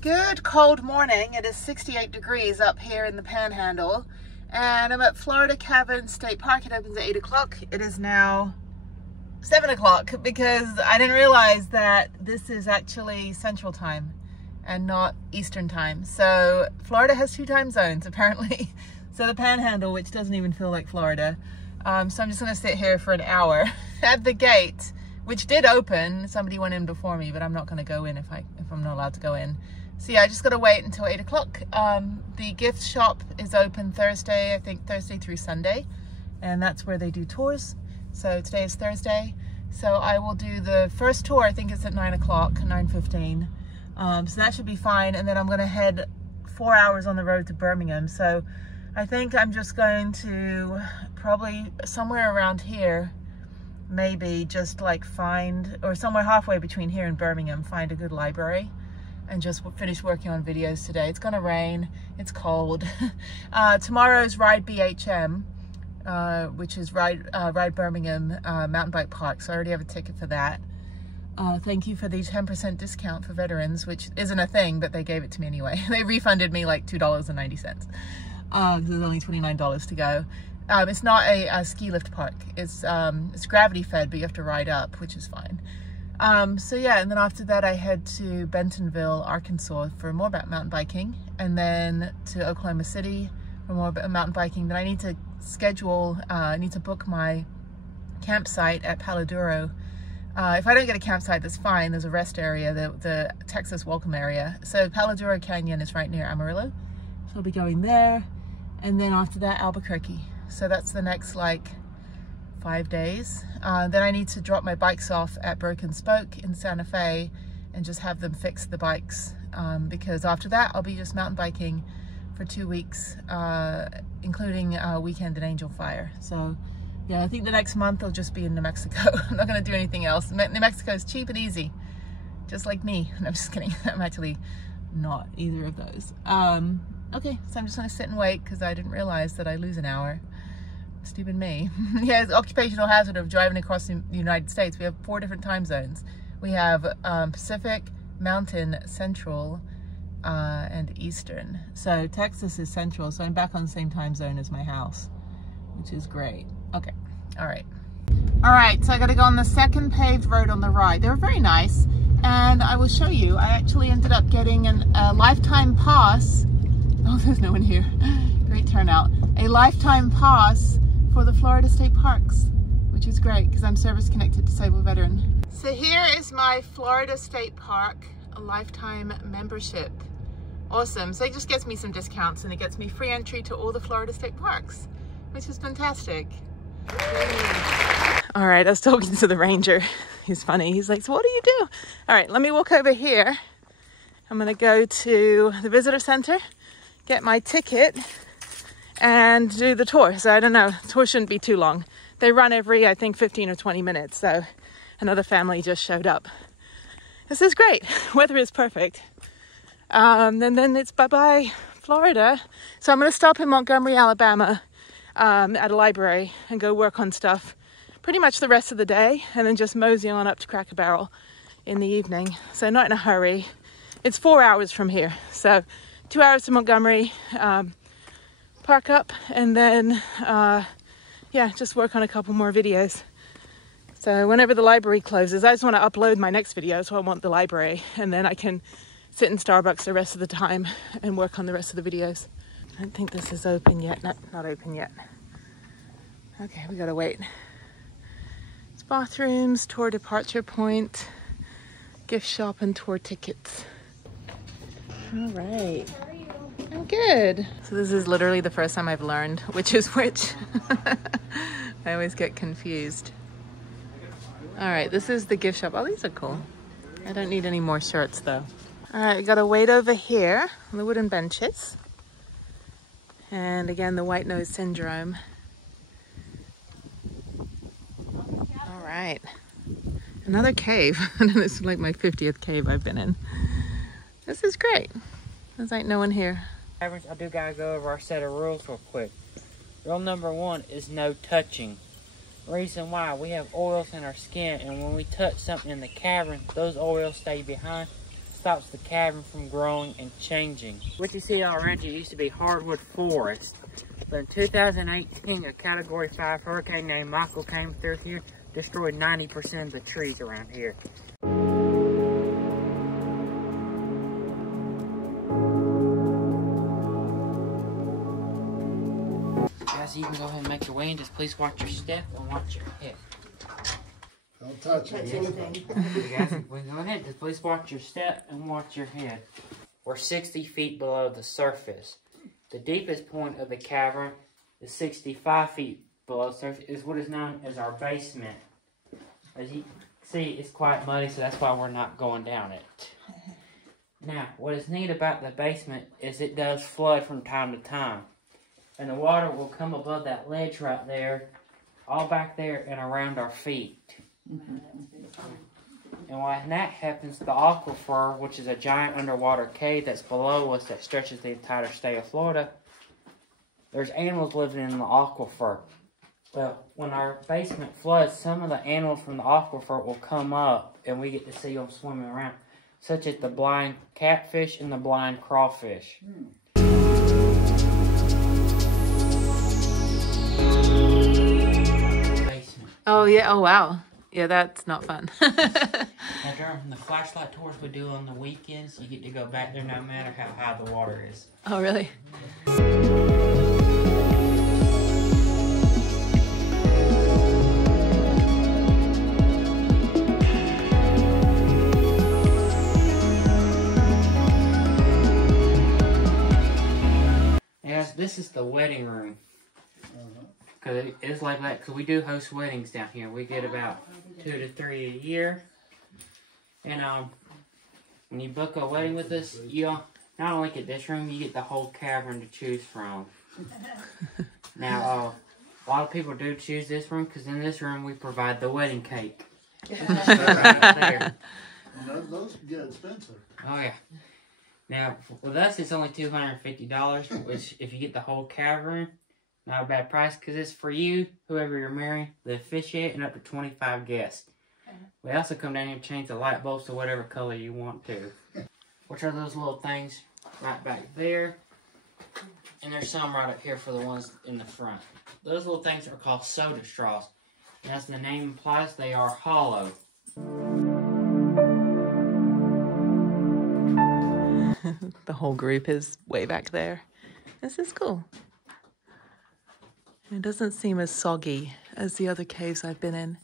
Good cold morning. It is 68 degrees up here in the Panhandle, and I'm at Florida Caverns State Park. It opens at 8 o'clock. It is now 7 o'clock because I didn't realize that this is actually Central Time and not Eastern Time. So Florida has 2 time zones apparently. So the Panhandle, which doesn't even feel like Florida. So I'm just gonna sit here for an hour at the gate, which did open. Somebody went in before me, but I'm not gonna go in if I'm not allowed to go in. So yeah, I just gotta wait until 8 o'clock. The gift shop is open Thursday, I think Thursday through Sunday, and that's where they do tours. So today is Thursday. So I will do the first tour, I think it's at 9 o'clock, 9:15. So that should be fine. And then I'm gonna head 4 hours on the road to Birmingham. So I think I'm just going to probably somewhere around here, maybe just like find, or somewhere halfway between here and Birmingham, find a good library and just finish working on videos today. It's gonna rain, it's cold. Tomorrow's Ride BHM, which is Ride Birmingham mountain bike park. So I already have a ticket for that. Thank you for the 10% discount for veterans, which isn't a thing, but they gave it to me anyway. They refunded me like $2.90 because there's only $29 to go. It's not a ski lift park. It's gravity fed, but you have to ride up, which is fine. So yeah, and then after that I head to Bentonville, Arkansas for more about mountain biking, and then to Oklahoma City for more about mountain biking. Then I need to schedule, I need to book my campsite at Paladuro. If I don't get a campsite, that's fine. There's a rest area, the Texas Welcome Area. So Paladuro Canyon is right near Amarillo. So I'll be going there. And then after that, Albuquerque. So that's the next like 5 days. Then I need to drop my bikes off at Broken Spoke in Santa Fe and just have them fix the bikes. Because after that, I'll be just mountain biking for 2 weeks, including a weekend in Angel Fire. So yeah, I think the next month I'll just be in New Mexico. I'm not gonna do anything else. New Mexico is cheap and easy, just like me. No, I'm just kidding. I'm actually not either of those. Okay, so I'm just gonna sit and wait because I didn't realize that I lose an hour. Stupid me. Yeah, it's occupational hazard of driving across the United States. We have 4 different time zones. We have Pacific, Mountain, Central, and Eastern. So Texas is Central, so I'm back on the same time zone as my house, which is great. Okay, all right. All right, so I gotta go on the second paved road on the right. They were very nice, and I will show you. I actually ended up getting a lifetime pass. Oh, there's no one here. Great turnout. A lifetime pass for the Florida State Parks, which is great because I'm service connected disabled veteran. So here is my Florida State Park, a lifetime membership. Awesome. So it just gets me some discounts and it gets me free entry to all the Florida State Parks, which is fantastic. All right, I was talking to the ranger. He's funny. He's like, so what do you do? All right, let me walk over here. I'm gonna go to the visitor center, get my ticket, and do the tour. So I don't know, the tour shouldn't be too long. They run every, I think, 15 or 20 minutes. So another family just showed up. This is great. Weather is perfect. And then it's bye-bye Florida. So I'm gonna stop in Montgomery, Alabama, at a library and go work on stuff pretty much the rest of the day, and then just mosey on up to Cracker Barrel in the evening. So not in a hurry. It's 4 hours from here. So 2 hours to Montgomery, park up, and then yeah, just work on a couple more videos. So whenever the library closes, I just want to upload my next video, so I want the library, and then I can sit in Starbucks the rest of the time and work on the rest of the videos. I don't think this is open yet. No, not open yet. Okay, we gotta wait. It's bathrooms, tour departure point, gift shop, and tour tickets. All right. I'm good. So this is literally the first time I've learned which is which. I always get confused. All right, this is the gift shop. Oh, these are cool. I don't need any more shirts though. All right, we gotta wait over here on the wooden benches. And again, the white nose syndrome. All right, another cave. This is like my 50th cave I've been in. This is great. There's like no one here. I do gotta go over our set of rules real quick. Rule number 1 is no touching. Reason why, we have oils in our skin, and when we touch something in the cavern, those oils stay stops the cavern from growing and changing. What you see already used to be hardwood forest. But in 2018, a Category 5 hurricane named Michael came through here, destroyed 90% of the trees around here. Guys, you can go ahead and make your way in. Just please watch your step and watch your head. Don't touch anything. Guys, we can go ahead. Just please watch your step and watch your head. We're 60 feet below the surface. The deepest point of the cavern is 65 feet below the surface, is what is known as our basement. As you see, it's quite muddy, so that's why we're not going down it. Now, what is neat about the basement is it does flood from time to time. And the water will come above that ledge right there, all back there and around our feet. And when that happens, the aquifer, which is a giant underwater cave that's below us that stretches the entire state of Florida, there's animals living in the aquifer. Well, when our basement floods, some of the animals from the aquifer will come up and we get to see them swimming around, such as the blind catfish and the blind crawfish. Basement. Oh, yeah. Oh, wow. Yeah, that's not fun. Now, during the flashlight tours we do on the weekends, you get to go back there no matter how high the water is. Oh, really? Yes, this is the wedding room. Because it is like that, because we do host weddings down here. We get about 2 to 3 a year. And when you book a wedding with us, you not only get this room, you get the whole cavern to choose from. Now, a lot of people do choose this room, because in this room we provide the wedding cake. Right there. Those get expensive. Oh, yeah. Now, with us, it's only $250, which, if you get the whole cavern, not a bad price, because it's for you, whoever you're marrying, the officiate, and up to 25 guests. We also come down here and change the light bulbs to whatever color you want to. Which are those little things right back there. And there's some right up here for the ones in the front. Those little things are called soda straws. And as the name implies, they are hollow. The whole group is way back there. This is cool. It doesn't seem as soggy as the other caves I've been in.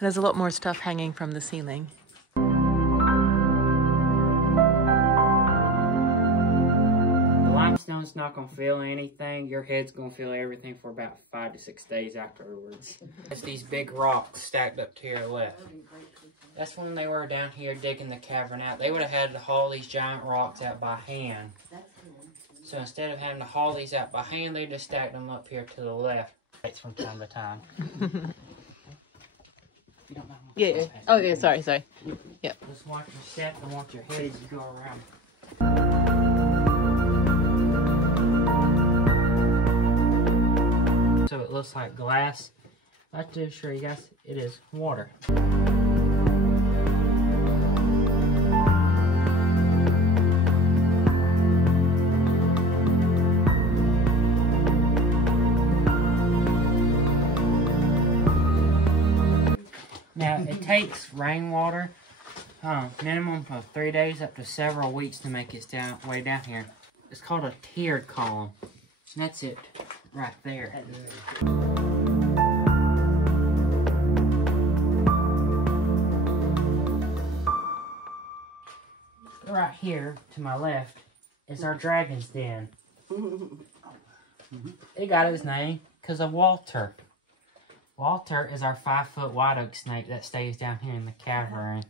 There's a lot more stuff hanging from the ceiling. The limestone's not going to feel anything. Your head's going to feel everything for about 5 to 6 days afterwards. It's these big rocks stacked up to your left. That's when they were down here digging the cavern out. They would have had to haul these giant rocks out by hand. So instead of having to haul these out by hand, they just stacked them up here to the left. From time to time. You don't know. Yeah. Oh, yeah. Sorry. Yep. Just watch your step and watch your head as you go around. So it looks like glass. I have to show you guys, it is water. Now, it takes rainwater, minimum of 3 days up to several weeks to make its way down here. It's called a tiered column. And that's it right there. Right here, to my left, is our dragon's den. It got its name because of Walter. Walter is our 5-foot white oak snake that stays down here in the cavern.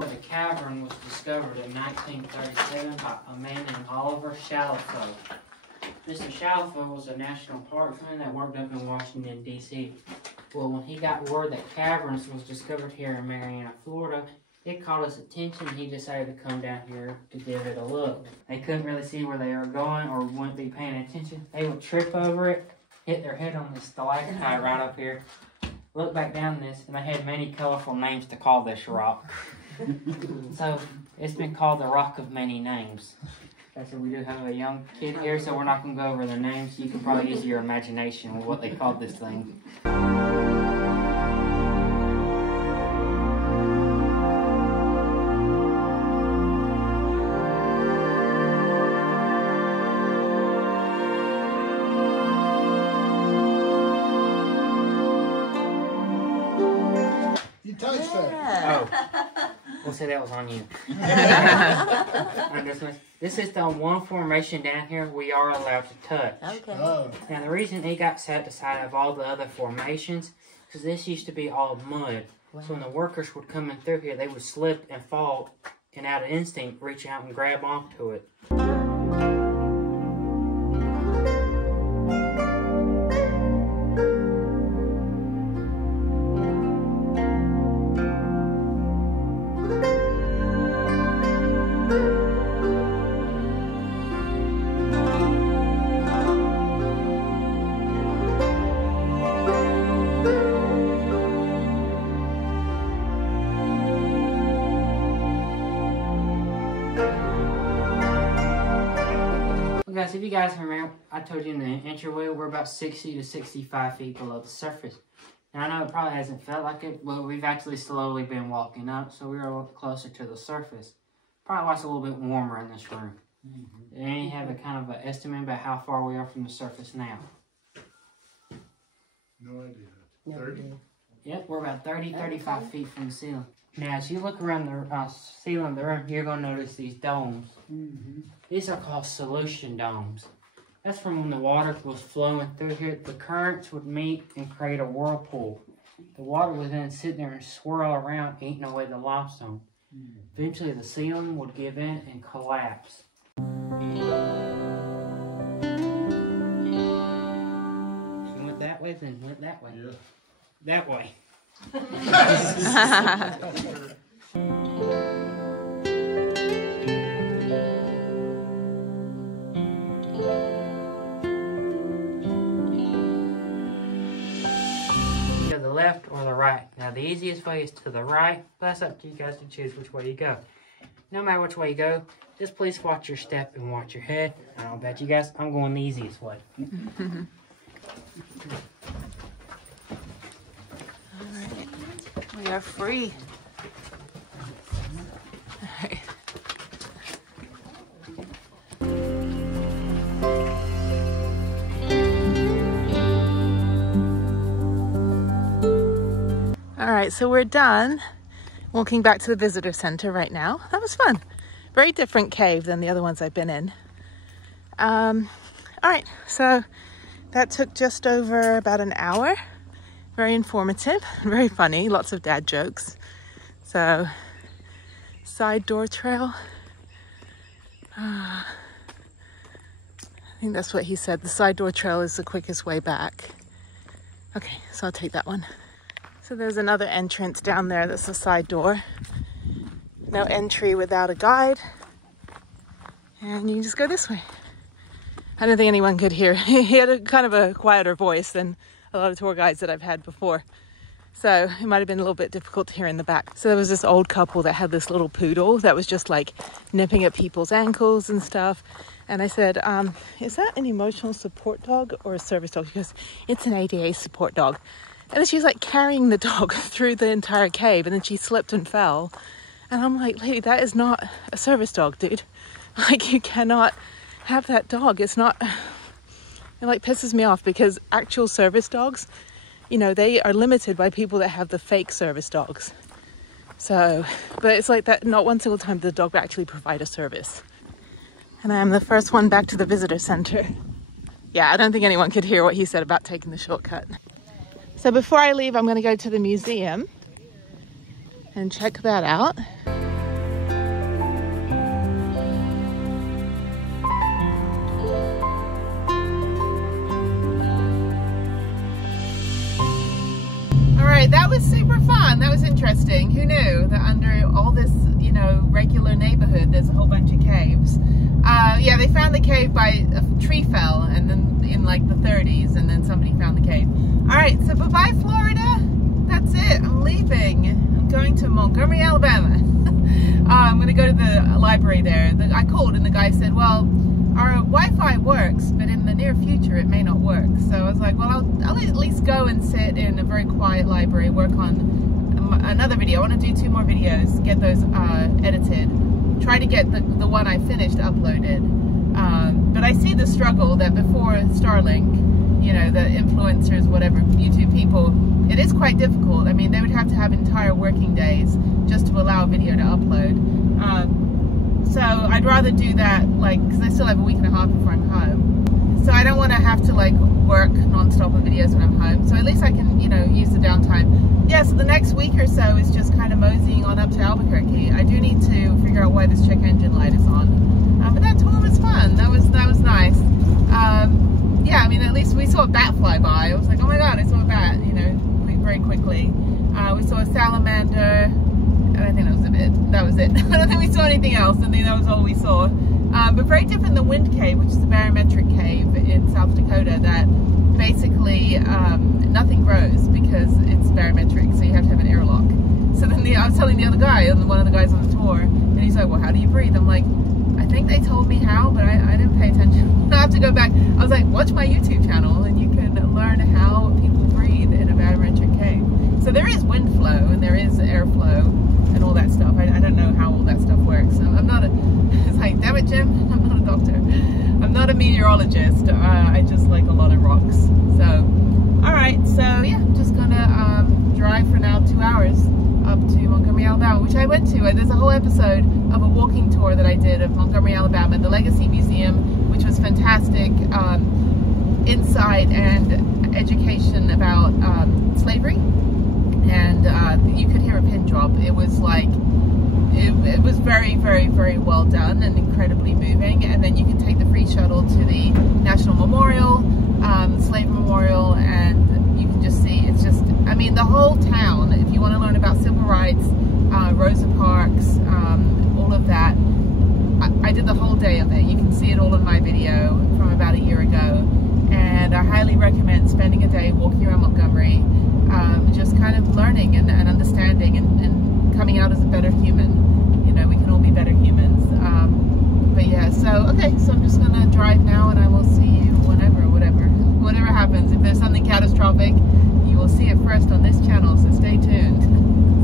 The cavern was discovered in 1937 by a man named Oliver Shalifo. Mr. Shalifo was a national parksman that worked up in Washington, D.C. Well, when he got word that caverns was discovered here in Marianna, Florida, It caught his attention. He decided to come down here to give it a look. They couldn't really see where they were going or wouldn't be paying attention. They would trip over it, hit their head on this stalactite right up here, look back down this, and they had many colorful names to call this rock. So it's been called the Rock of Many Names. Like I said, we do have a young kid here, so we're not going to go over their names. You can probably use your imagination with what they called this thing. You touched that. Oh, we'll say that was on you. This is the one formation down here we are allowed to touch. Okay. Oh, Now the reason it got set aside of all the other formations, because this used to be all mud. Wow. So when the workers would come in through here, they would slip and fall, and out of instinct, reach out and grab onto it. Guys, if you guys remember, I told you in the entryway, we're about 60 to 65 feet below the surface. Now, I know it probably hasn't felt like it, but we've actually slowly been walking up, so we're a little closer to the surface. Probably why it's a little bit warmer in this room. And you have a kind of an estimate about how far we are from the surface now. no idea. No 30? idea. Yep, we're about 30, 35 feet from the ceiling. Now, as you look around the ceiling of the room, you're going to notice these domes. Mm-hmm. These are called solution domes. That's from when the water was flowing through here. The currents would meet and create a whirlpool. The water would then sit there and swirl around, eating away the limestone. Eventually, the ceiling would give in and collapse. You went that way, then went that way. Yeah. That way. To the left or the right. Now the easiest way is to the right, but that's up to you guys to choose which way you go. No matter which way you go, just please watch your step and watch your head. I don't bet you guys, I'm going the easiest way. We are free. All right, so we're done walking back to the visitor center right now. That was fun. Very different cave than the other ones I've been in. All right, so that took just over about an hour. Very informative, very funny, lots of dad jokes. So, side door trail. I think that's what he said. The side door trail is the quickest way back. Okay, so I'll take that one. So there's another entrance down there that's a side door. No entry without a guide. And you can just go this way. I don't think anyone could hear. He had a kind of a quieter voice than a lot of tour guides that I've had before. So it might have been a little bit difficult to hear in the back. So there was this old couple that had this little poodle that was just like nipping at people's ankles and stuff. And I said, is that an emotional support dog or a service dog? She goes, it's an ADA support dog. And then she's like carrying the dog through the entire cave, and then she slipped and fell. And I'm like, lady, that is not a service dog, dude. Like, you cannot have that dog. It's not, it like pisses me off because actual service dogs, you know, they are limited by people that have the fake service dogs. So, but it's like that, not one single time the dog will actually provide a service. And I am the first one back to the visitor center. Yeah, I don't think anyone could hear what he said about taking the shortcut. So before I leave, I'm going to go to the museum and check that out. All right, right, that was super fun. That was interesting. Who knew that under all this, you know, regular neighborhood, there's a whole bunch of caves. Yeah, they found the cave by a tree fell, and then in like the 30s, and then somebody found the cave. All right, so bye-bye, Florida. That's it. I'm leaving. I'm going to Montgomery, Alabama. I'm going to go to the library there. I called, and the guy said, well, our Wi-Fi works, but in the near future it may not work. So I was like, well, I'll at least go and sit in a very quiet library, work on another video. I want to do 2 more videos, get those edited, try to get the one I finished uploaded. But I see the struggle that before Starlink, you know, the influencers, whatever, YouTube people, it is quite difficult. I mean, they would have to have entire working days just to allow a video to upload. So I'd rather do that, like, because I still have a week and a half before I'm home. So I don't want to have to, like, work non-stop on videos when I'm home. So at least I can, you know, use the downtime. Yeah, so the next week or so is just kind of moseying on up to Albuquerque. I do need to figure out why this check engine light is on. But that tour was fun. That was nice. Yeah, I mean, at least we saw a bat fly by. I was like, oh my god, I saw a bat, you know, very quickly. We saw a salamander. And I think that was it. That was it. I don't think we saw anything else. I think that was all we saw. But very different than Wind Cave, which is a barometric cave in South Dakota that basically nothing grows because it's barometric, so you have to have an airlock. So then I was telling the other guy, one of the guys on the tour, and he's like, well, how do you breathe? I'm like, I think they told me how, but I didn't pay attention. I have to go back. I was like, watch my YouTube channel and you can learn how people breathe in a barometric cave. So there is wind flow and there is airflow and all that stuff. I don't know how all that stuff works. I'm not a, it's like, damn it, Jim, I'm not a doctor. I'm not a meteorologist. I just like a lot of rocks. So, all right. So yeah, I'm just gonna drive for now 2 hours up to Montgomery, Alabama, which I went to. There's a whole episode of a walking tour that I did of Montgomery, Alabama, the Legacy Museum, which was fantastic. Insight and education about slavery. And you could hear a pin drop. It was like, it was very, very, very well done and incredibly moving. And then you can take the free shuttle to the National Memorial, Slave Memorial, and you can just see, it's just, I mean, the whole town, if you want to learn about civil rights, Rosa Parks, all of that, I did the whole day of it. You can see it all in my video from about a year ago. And I highly recommend spending a day walking around Montgomery, just kind of learning and understanding and coming out as a better human. You know, we can all be better humans. But yeah, so, okay, so I'm just going to drive now and I will see you whatever happens. If there's something catastrophic, you will see it first on this channel, so stay tuned.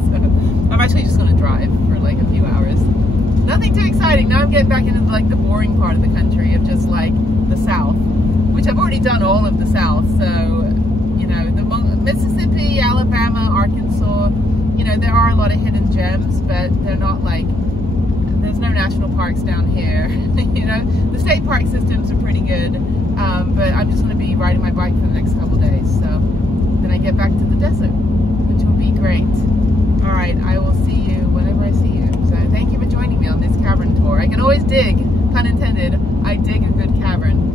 So I'm actually just going to drive for like a few hours. Nothing too exciting. Now I'm getting back into like the boring part of the country of just like the South, which I've already done all of the South. So, you know, the Mississippi, Alabama, Arkansas, you know, there are a lot of hidden gems, but they're not like, there's no national parks down here. You know, the state park systems are pretty good, but I'm just going to be riding my bike for the next couple days. So then I get back to the desert, which will be great. All right, I will see you whenever I see you. So thank you for joining me on this cavern tour. I can always dig, pun intended, I dig a good cavern.